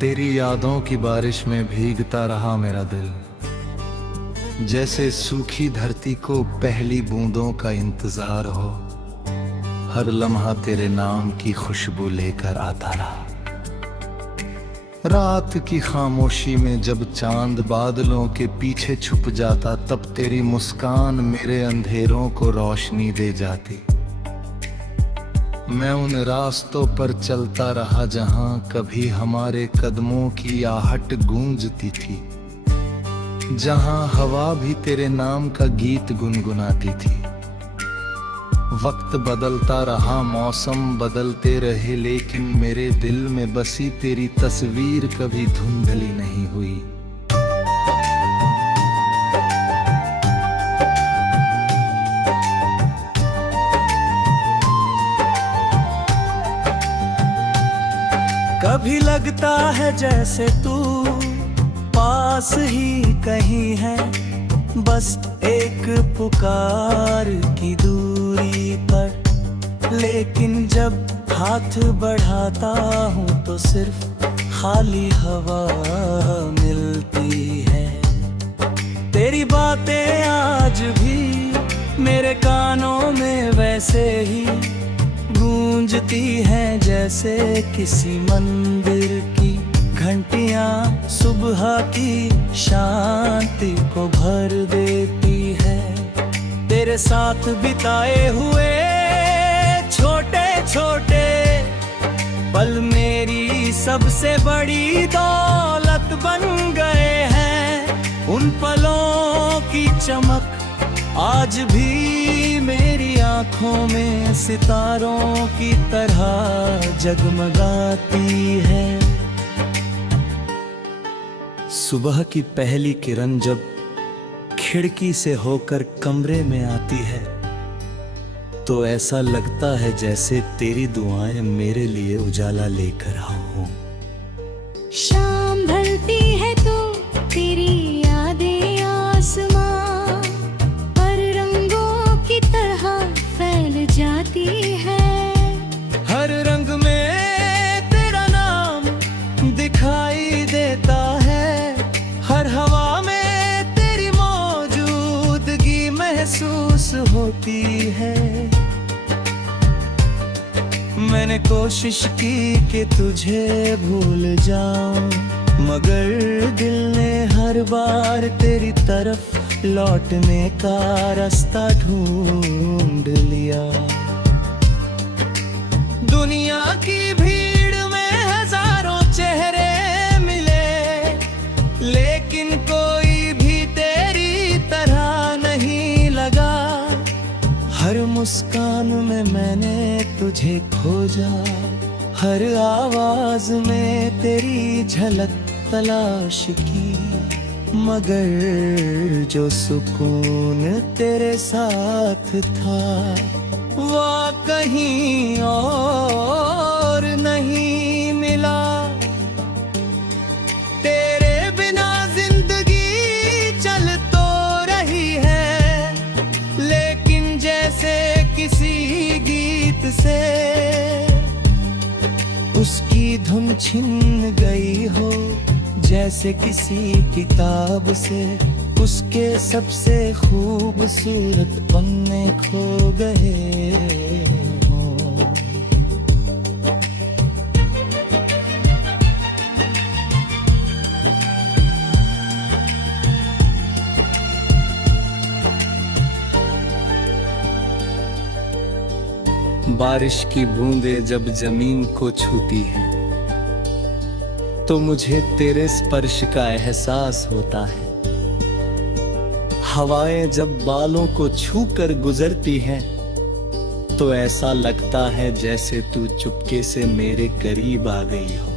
तेरी यादों की बारिश में भीगता रहा मेरा दिल, जैसे सूखी धरती को पहली बूंदों का इंतजार हो। हर लम्हा तेरे नाम की खुशबू लेकर आता रहा। रात की खामोशी में जब चांद बादलों के पीछे छुप जाता, तब तेरी मुस्कान मेरे अंधेरों को रोशनी दे जाती। मैं उन रास्तों पर चलता रहा जहां कभी हमारे कदमों की आहट गूंजती थी, जहां हवा भी तेरे नाम का गीत गुनगुनाती थी। वक्त बदलता रहा, मौसम बदलते रहे, लेकिन मेरे दिल में बसी तेरी तस्वीर कभी धुंधली नहीं हुई। कभी लगता है जैसे तू पास ही कहीं है, बस एक पुकार की दूरी पर। लेकिन जब हाथ बढ़ाता हूँ तो सिर्फ खाली हवा मिलती है। तेरी बातें आज भी मेरे कानों में वैसे ही गूंजती हैं, जैसे किसी मंदिर की घंटियां सुबह की शांति को भर देती है। तेरे साथ बिताए हुए छोटे छोटे पल मेरी सबसे बड़ी दौलत बन गए हैं। उन पलों की चमक आज भी मेरी आंखों में सितारों की तरह जगमगाती है। सुबह की पहली किरण जब खिड़की से होकर कमरे में आती है, तो ऐसा लगता है जैसे तेरी दुआएं मेरे लिए उजाला लेकर आओ। शाम ढलती है तो तेरी यादें आसमां पर रंगों की तरह फैल जाती है। हर रंग में तेरा नाम दिखाई देता है, हर हवा में तेरी मौजूदगी महसूस होती है। मैंने कोशिश की कि तुझे भूल जाऊं, मगर दिल ने हर बार तेरी तरफ लौटने का रास्ता ढूंढ लिया। दुनिया की भीड़ में हजारों चेहरे मिले, लेकिन कोई भी तेरी तरह नहीं लगा। हर मुस्कान में मैंने तुझे खोजा, हर आवाज में तेरी झलक तलाश की, मगर जो सुकून तेरे साथ था वो कहीं और नहीं मिला। तेरे बिना जिंदगी चल तो रही है, लेकिन जैसे किसी गीत से उसकी धुन छिन गई हो, जैसे किसी किताब से उसके सबसे खूबसूरत पन्ने खो गए हों। बारिश की बूंदें जब जमीन को छूती हैं, तो मुझे तेरे स्पर्श का एहसास होता है। हवाएं जब बालों को छूकर गुजरती हैं, तो ऐसा लगता है जैसे तू चुपके से मेरे करीब आ गई हो।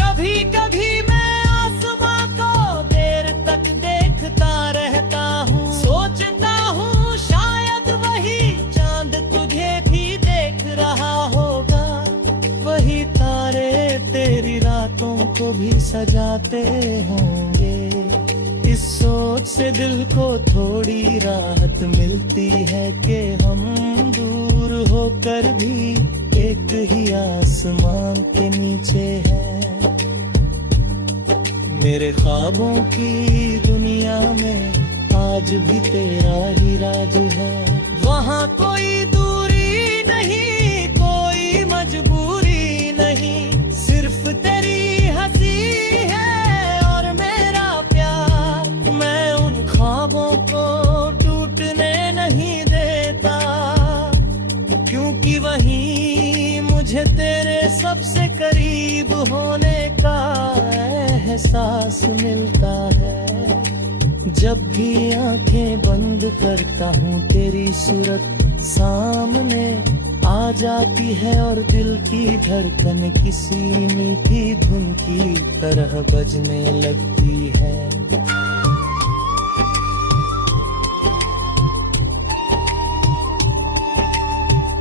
कभी कभी मैं आसमां को देर तक देखता रहता हूँ, सोचता हूँ शायद वही चांद तुझे भी देख रहा होगा। वही तारे तेरी रातों को भी सजाते होंगे। इस सोच से दिल को थोड़ी राहत मिलती है कि हम दूर होकर भी एक ही आसमान के नीचे हैं। मेरे ख्वाबों की दुनिया में आज भी तेरा ही राज है। वहाँ कोई दूरी नहीं, कोई मजबूरी नहीं, सिर्फ तेरी हंसी है और मेरा प्यार। मैं उन ख्वाबों को टूटने नहीं देता, क्योंकि वहीं मुझे तेरे सबसे करीब होने का एहसास मिलता है। जब भी आंखें बंद करता हूँ तेरी सूरत सामने आ जाती है और दिल की धड़कन किसी मीठी धुन की तरह बजने लगती है।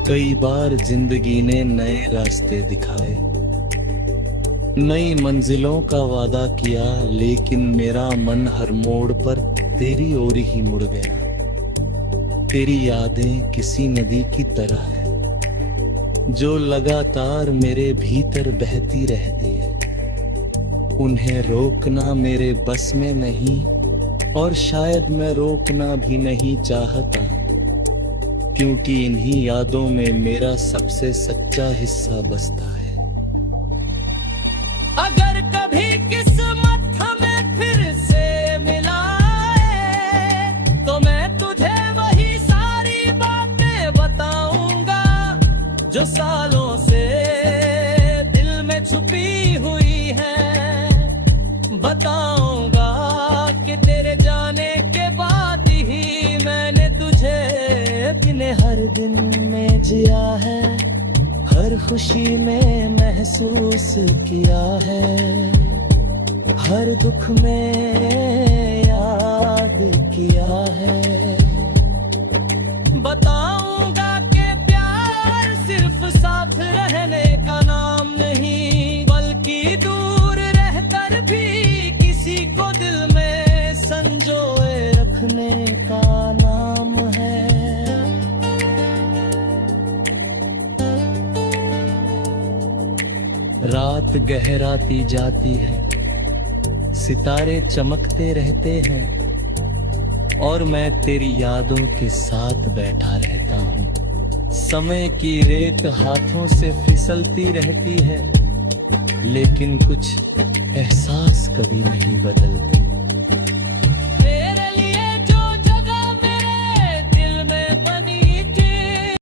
कई बार जिंदगी ने नए रास्ते दिखाए, नई मंजिलों का वादा किया, लेकिन मेरा मन हर मोड़ पर तेरी ओर ही मुड़ गया। तेरी यादें किसी नदी की तरह है जो लगातार मेरे भीतर बहती रहती है। उन्हें रोकना मेरे बस में नहीं, और शायद मैं रोकना भी नहीं चाहता, क्योंकि इन्हीं यादों में मेरा सबसे सच्चा हिस्सा बसता है। अगर कभी किस्मत हमें फिर से मिलाए, तो मैं तुझे वही सारी बातें बताऊंगा जो सालों से दिल में छुपी हुई है। बताऊंगा कि तेरे जाने के बाद ही मैंने तुझे अपने हर दिन में जिया है, हर खुशी में महसूस किया है, हर दुख में याद किया है। बताऊंगा कि प्यार सिर्फ साथ रहने का नाम नहीं, बल्कि दूर रहकर भी किसी को दिल में संजोए रखने का नाम है। रात गहराती जाती है, सितारे चमकते रहते हैं, और मैं तेरी यादों के साथ बैठा रहता हूँ। समय की रेत हाथों से फिसलती रहती है, लेकिन कुछ एहसास कभी नहीं बदलते।